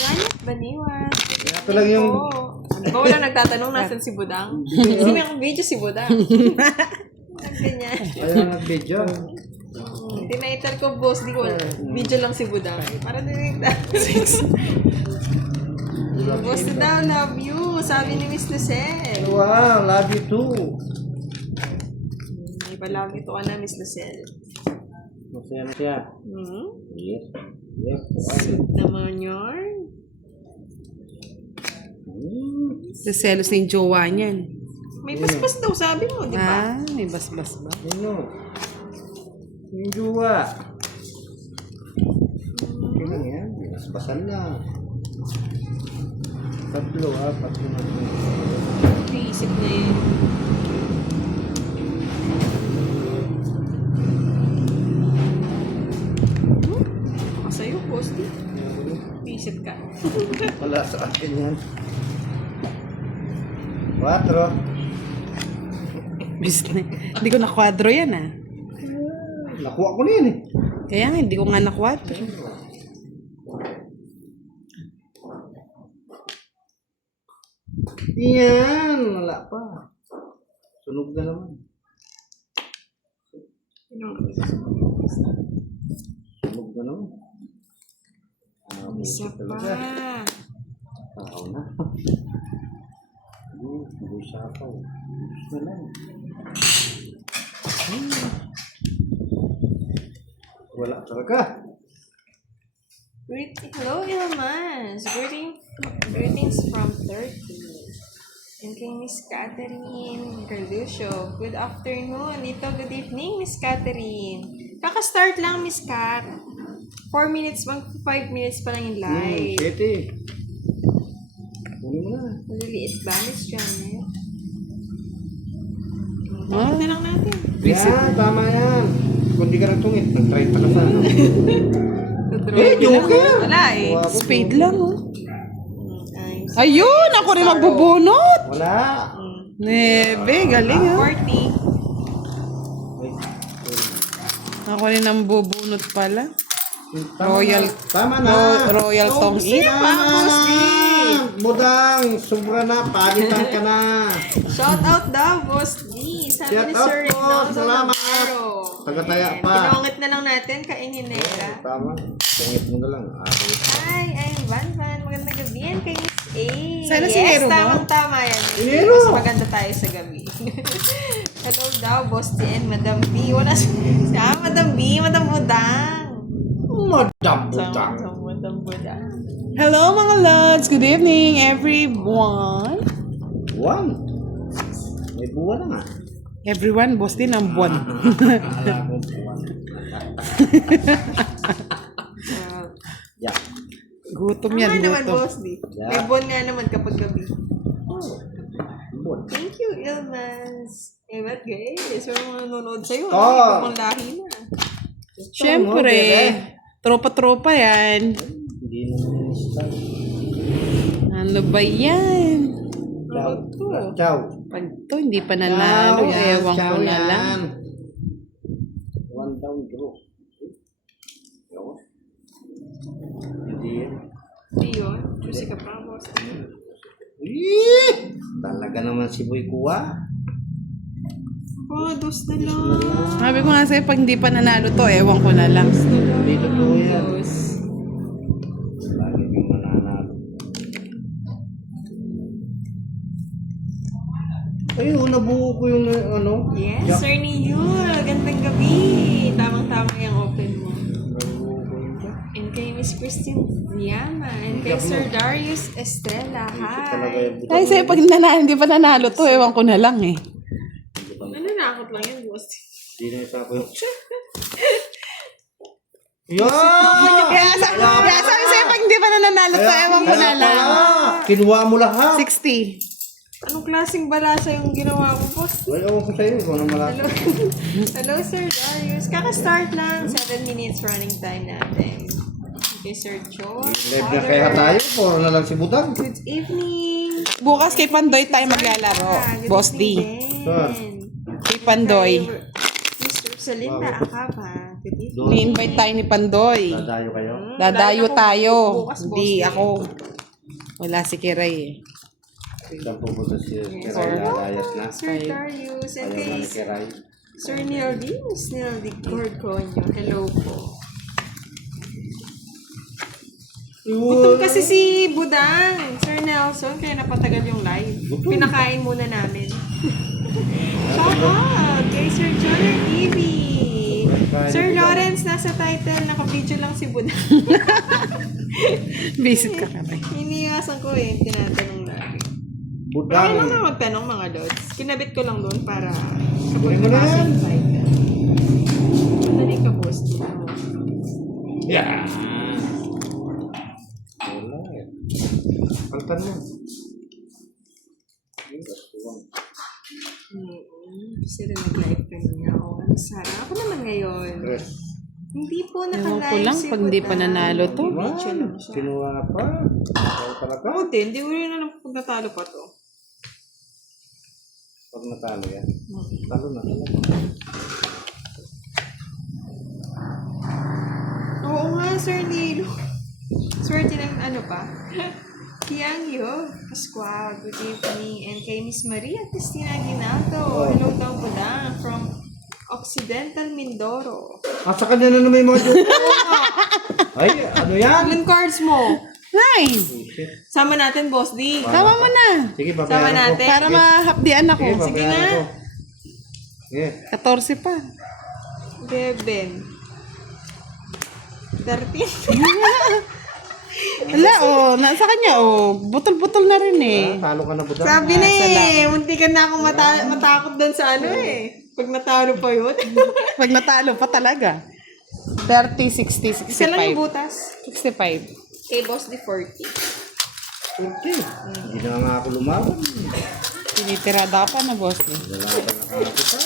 Janet Baniwas. Ito lang yung... Di ba wala nagtatanong nasan si Budang? Kasi may akong video si Budang. Ganyan. Ayaw nag-video. Tinaital ko, boss. Di ko video lang si Budang. Para tinaital. Boss na daw, love you. Sabi ni Miss Lucelle. Wow, love you too. May pa-love you to ka na, Miss Lucelle. Masaya na siya. Yes. Yes. Sweet naman yun. Selos na yung jowa niyan. May paspas daw, sabi mo, di ba? May basbas ba? Ano? Yung juwa. Okay lang yan. Basbasan lang. 3, 4 na. Naisip na yun. Sa'yo, boss, di? Naisip ka. Wala sa akin yan. 4. Hindi ko nakwadro yan ah. Nakuha ko na yan eh. Kaya nga, hindi ko nga nakwadro. Yan. Wala pa. Sunog na naman. Sunog na naman. Isa pa. Tao na. Hindi siya pa. Gusto na lang. Wala talaga. Hello, Ilmas. Greetings from Turkey. And kay Miss Catherine Carlucio. Good afternoon. Dito, good evening, Miss Catherine. Kaka-start lang, Miss Cat. 4 minutes, 5 minutes pa lang yung live. Kete. Kunin mo na. Maliliit ba, Miss Janet? Bakit na lang natin? Yan, tama yan. Kung di ka nagtungit, nag-try pa ka sa ano. Joke yan. Wala eh. Spade lang oh. Nice. Ayun! Ako rin magbubunot! Wala. Nebe, galing ah. 40. Ako rin ang bubunot pala. Tama Royal. na. Tama na. Royal tong it. Budang, sobra na. Palitan ka na. Shout out daw, Boss D. Sabi Shout ni out Sir po. Rinaldo Salamat. Navarro. Tagataya Ayan, pa. Pinongit na lang natin kay Inhinera. Tama. Tungit mo na lang. Hi, I'm Van Van. Magandang gabi yan kay Miss A. Sana si Yes, Nero mo? tamang-tama yan. Nero. Mas maganda tayo sa gabi. Hello daw, Boss D and Madam B. Wala si... Madam B, Madam Budang. Madam Budang. Madam Budang. Hello mga lods! Good evening everyone! Buwan. May buwan na nga. Everyone, boss din ang buwan. Akala ko buwan. Yeah. Gutom Tama yan, naman, gutom. Boss D. May bon nga naman kapag gabi. Buwan. Thank you, Ilmas. Eh, ba't guys? Walang nanonood sa'yo. Oh. Iba kong lahi na. Siyempre, tropa-tropa yan. Hindi naman style. Ano ba yan? Ciao. Ano to? Ciao. Pag to hindi pa nanalo, ewan ko na lang. One down draw. Hindi yan. Hindi yun. Choosy ka pa, Boss D. Talaga naman si Boy Kuwa. Oh, dos na lang. Sabi ko nga sa'yo, pag hindi pa nanalo to, ewan ko na lang. Hindi totoo yan. Dos. Lagi kang mananalo. Ayun, nabuo ko yung ano. Yes, Sir Niyul. Gandang gabi. Tamang-tama yung open mo. Nabuo ko yung jack. And kay Miss Christine Yama. And kay Sir Darius Estrella. Talaga Hi. yung buto. Ay, sa'yo, pag hindi pa nanalo to, ewan ko na lang eh. Nananakot lang yan, Boss. Hindi na isa ko yung... Yan! Kaya sabi sa'yo, pag hindi pa nanalo to, ewan ko na lang. Kinuha mo lahat. 60. Anong klaseng balasa yung ginawa ko, Boss? Well, ewan ko sa'yo. Ikaw na malaki. Hello. Hello, Sir Darius. Kaka-start lang. 7 minutes running time natin. Okay, Sir Joe. Live na kaya tayo. Puro na lang si Budang. Good evening. Bukas kay Pandoy tayo maglalaro. Good Boss D. evening din. Kay Pandoy. Miss Rosalinda Acaba. Good evening. Doon. Ni-invite tayo ni Pandoy. Dadayo kayo. Dadayo Wala na tayo. akong bukas, Hindi boss. ako. Wala si Kiray eh. Saan pupunta si Kiray? Or- Lalayas na. Sir Darius, and Ayaw na kay ni Kiray. Sir Nildi, Miss Nildi Gorgonio. Hello po. Gutom kasi si Budang, Sir Nelson, kaya napatagal yung live. Pinakain muna namin. Shout out kay Sir Johnny TV. Sir Lawrence, nasa title, naka-video lang si Budang. Visit ka kami. Iniyasan ko eh, tinatanong lagi. Pero Budang. kailan na magtanong mga lods? Kinabit ko lang doon para Kunin mo na nabasa yan. yung title. Madali ka, boss. Yeah. Wala eh. Paltan mo. Sila nag-live kanina. Oh, ano sana? Ako naman ngayon. Tres. Hindi po Ewan naka-live ko lang si pag di Budang. pa nanalo to. Video lang siya. Kinuha pa. Ikaw talaga. Ako din, hindi ko rin alam kung natalo pa to. Pag natalo yan. Talo na talaga. Oo nga, Sir Nilo. Swerte ng ano pa. Kiang Yo, Pascual, good evening. And kay Miss Maria Cristina Aguinaldo. Hello daw po na from Occidental Mindoro. Sa kanya na naman yung mga joke. Ay, ano yan? Ilan cards mo? Nice! Sama natin, Boss D. Tama mo na. Sige, Sama babayaran ko. natin. Para mahapdian ako. Sige, Sige babayaran na. ko. Sige. 14 pa. Beben. 13. Wala oh. Nasa kanya oh. Butol-butol na rin eh. Talo ka na, Budang. Sabi na eh, munti ka na akong matakot doon sa ano eh. Pag natalo pa yun. Pag natalo pa talaga. 30, 60, 65. Isa lang yung butas. 65. Kay Boss D 40. Okay. Hindi na nga ako lumaban. Tinitirada ka pa na, boss. Eh. Wala ka nakakita pa.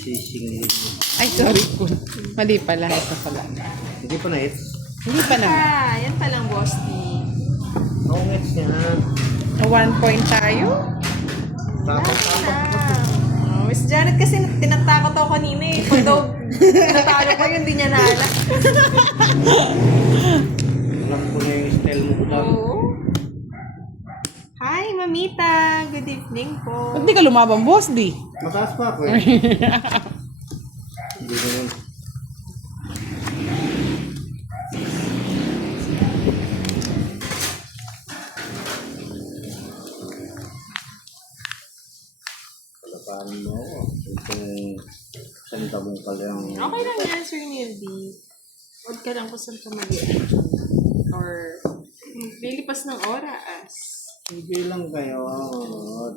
Sisingilin mo. Ay, sorry po. Mali pala. Ito pala. Hindi pa na-hits. Hindi pa naman. Yan pa lang, Boss D. Oo, hits niya. 1 point tayo. Tapak-tapak. Oh, Miss Janet kasi tinatakot ako kanina eh. Kung daw natalo ko yun, hindi niya naalala. Alam ko na yung style mo, Budang. Oo. Hi, Mamita. Good evening po. Ba't di ka lumabang, boss, di? Mataas pa ako eh. Hindi naman. Kalapahan mo ako. Itong sandamong kalyang. Okay lang yan, Sir Nildy. Huwag ka lang kung saan ka mag or lilipas ng oras. Hindi lang kayo.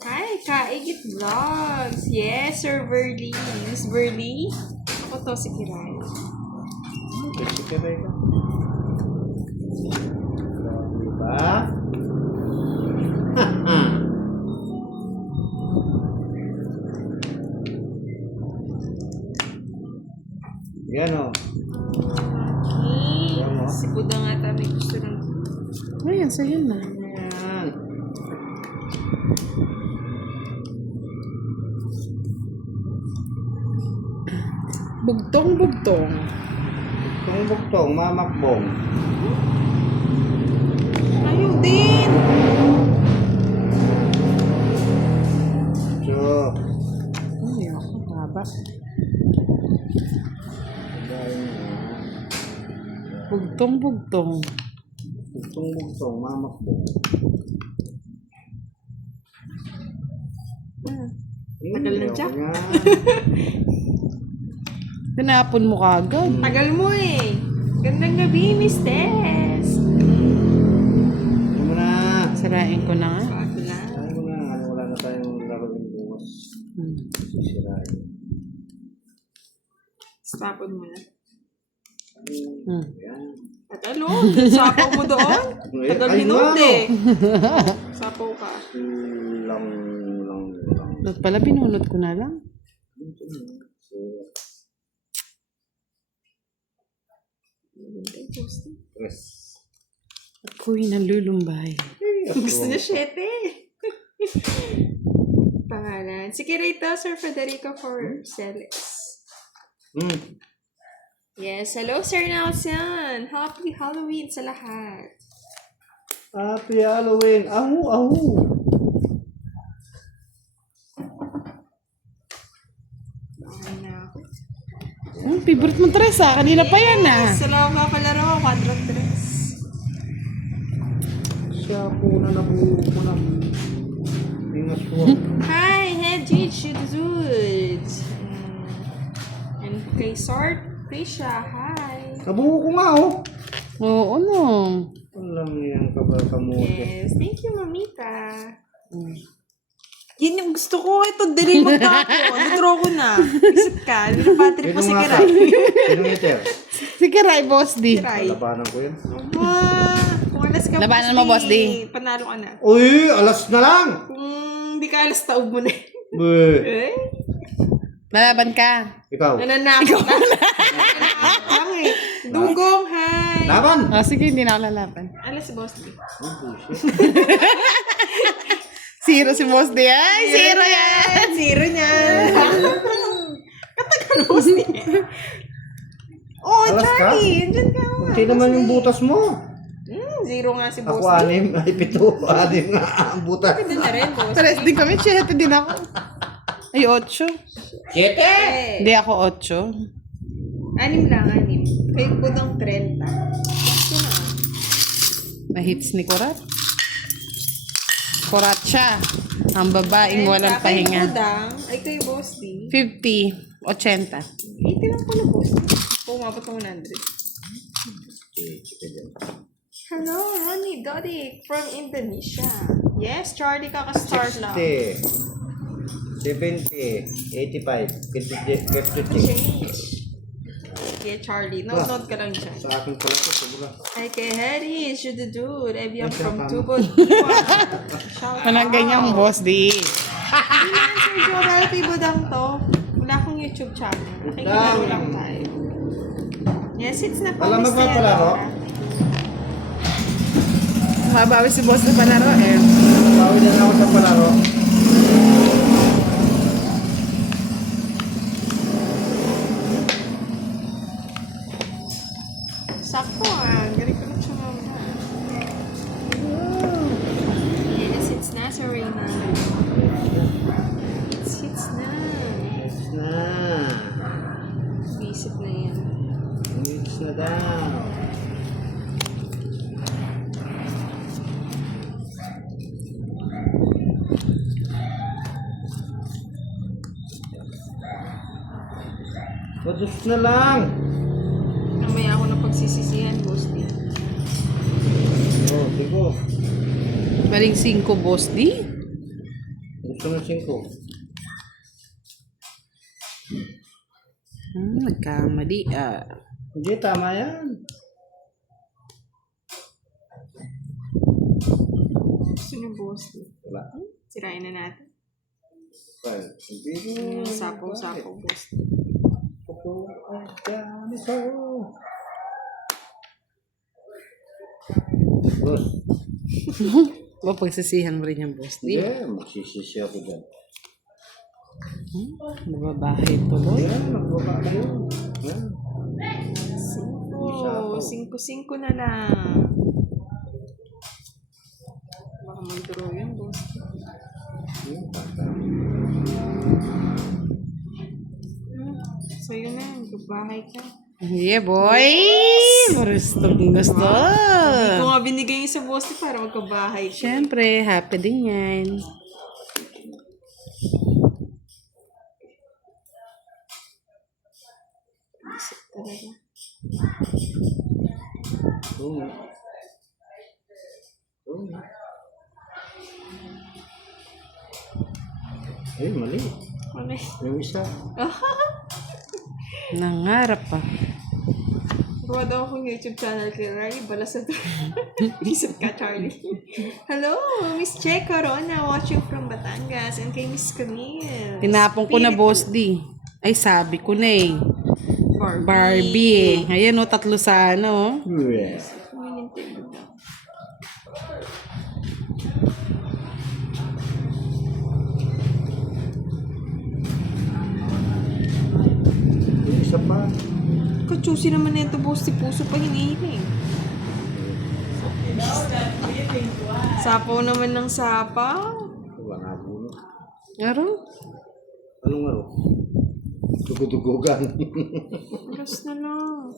Hi, Kaigit Vlogs. Yes, Sir Burley. Miss Burley. Ako to, si Kiray. Kasi kaya ka. Diba? Yan o. Okay. Si Buda nga tayo may gusto ng... Ayan, sa'yo na. Yan. Bugtong-bugtong. Buktong-buktong, mamakbong. Ayaw din! So, Ay, ako, baba. dahil na. Bugtong-bugtong. Buktong-buktong, mamakbong. Tagal na, Jack. Tinapon mo kagad. Tagal mo eh. Gandang gabi, Miss Tess. Ano mo na? Sarain ko na nga. Bakit lang? Ano mo na? Wala na tayong laro ng bukas. Sisirain. Tapon mo na. Yan. Tagal oh. Sapaw mo doon. Tagal Ay, minute ano? eh. Sapaw ka. Lang. Ba't pala binunot ko na lang? Tres. Ako'y nalulumbay. Gusto niya 7. Pangalan. Si Kirito, Sir Federico for Celes. Yes, hello Sir Nelson. Happy Halloween sa lahat. Happy Halloween. Ahu, ahu. Okay na ako. Favorite mo tres ah. Kanina pa yan ah. Salamat ka palaro, 4-3. Siya po na nabuo ko na. Ingas po. Hi, Hedgie Chudud. And kay Sort Krisha, hi. Nabuo ko nga oh. Oo, no. Alam niyan kamote. Yes, thank you, Mamita. Yan yung gusto ko. Ito, dali magtapo. Nutro ko na. Isip ka. Patrick mo si Sino nga Kiray. ka? Sino iter? Sige, Ray, Boss D. Kiray. Labanan ko yan. Kung alas ka, Labanan mo, Boss D. Panalo ka na. Uy, alas na lang. Kung hindi ka alas, taob mo na. Uy, Eh? Lalaban ka. ikaw. Nananakot na. Nananakot eh. Dugong, hi. Laban. Sige, hindi na ako lalaban. Alas si Boss D. Oh, bullshit. Zero si Boss D. Ay, zero yan. Zero niya. Katagal Boss D. Oh, Alas ka? Charlie. Andyan ka nga. Kunti naman yung butas mo. Zero nga si Boss Ako D. 6, ay 7. 6 nga ang butas. Pwede na rin, Boss D. Pares din kami. 7 din ako. Ay, 8. 7. Hindi ako 8. 6 lang, 6. Kayo po ng 30. Gusto na. Na-hits ni Korat. Korat siya. Ang babaeng walang pahinga. Budang, ay kayo Boss D. 50. 80. 80 lang pala Boss D. Pumabot ng 100. Hello, Ronnie Dodik from Indonesia. Yes, Charlie, kaka-start lang. 60. 70. 85. 56. Change. Okay, Charlie. Note ka lang dyan. Sa akin pala ito, sobra. Ay, kay Harry, should do. Ebiang Yes, from tama. Tubod. Shout Walang ganyang Boss D. Sir Joel, kay Budang to. Wala akong YouTube channel. Nakikinaro lang tayo. Yes, it's na po. Alam mo ba pala, no? Mabawi si Boss na palaro eh. Bawi na ako sa palaro. Sakto ah. Galing ko lang siya mamaya. Yes, it's na, Serena. It's na. Yes na. Isip na yan. Yes na daw. Pados na lang. Mamaya ako na pagsisisihan, Boss D. Oh, digo. Maling 5 Boss D. Gusto ng 5. Nagkamali Hindi, tama yan. Gusto niyo, Boss D. Wala. Sirain na natin. Well, hindi ko. Sapo-sapo, Boss D. Boss. Mapagsisihan mo rin yung Boss D. Yeah, magsisisi ako dyan. Mababahay tuloy. Yeah, magbaba kayo. Yeah. 5 na lang. Baka mag-draw yun, Boss D. Sa'yo na, magbahay ka. Yeah, boy! Gustong gusto. Hindi ko nga binigay yung sa Boss D para magkabahay ka. Siyempre, happy din yan. Isip talaga. Oo. Oo. Ay, mali. Ano eh? Yung isa. Nangarap pa. Gawa daw akong YouTube channel kay Ray. Bala sa isip ka, Charlie. Hello, Miss Che Corona watching from Batangas and kay Miss Camille. Tinapon ko na Boss D. Ay, sabi ko na eh. Barbie eh. Ayan o, 3 sa ano. Yes. May Nintendo daw. Yung isa pa. susi naman nito, boss. Si puso pa hinihiling. Sapaw naman ng sapaw. Wala nga buno. Araw? Anong ano? Dugudugugan. Oras na lang.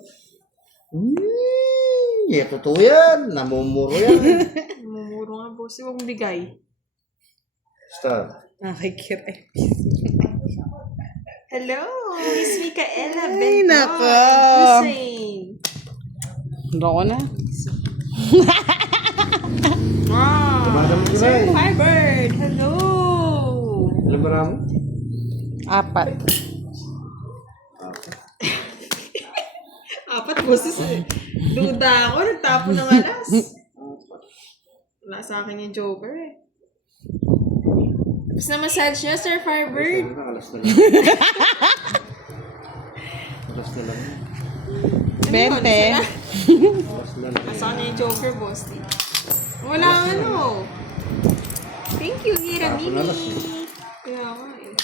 Totoo yan. Namumuro yan. Mamuro nga, boss. Huwag mong bigay. Star. Nakikiray. Hello, Miss Micaela Ay, Benton. nako. Hussein. Roko na. Wow. Tumadam ko na Sir eh. Firebird. Hello. Alam ba namin? 4. Apat boses eh. Duda ako. Nagtapo ng alas. Wala sa akin yung joker eh. Tapos na massage niya, Sir Firebird. Alas na lang. Alas na lang. 20. Alas na lang. Nasa kanya yung joker, boss. Wala ano. Thank you, Hira Tapos na alas eh. Mimi.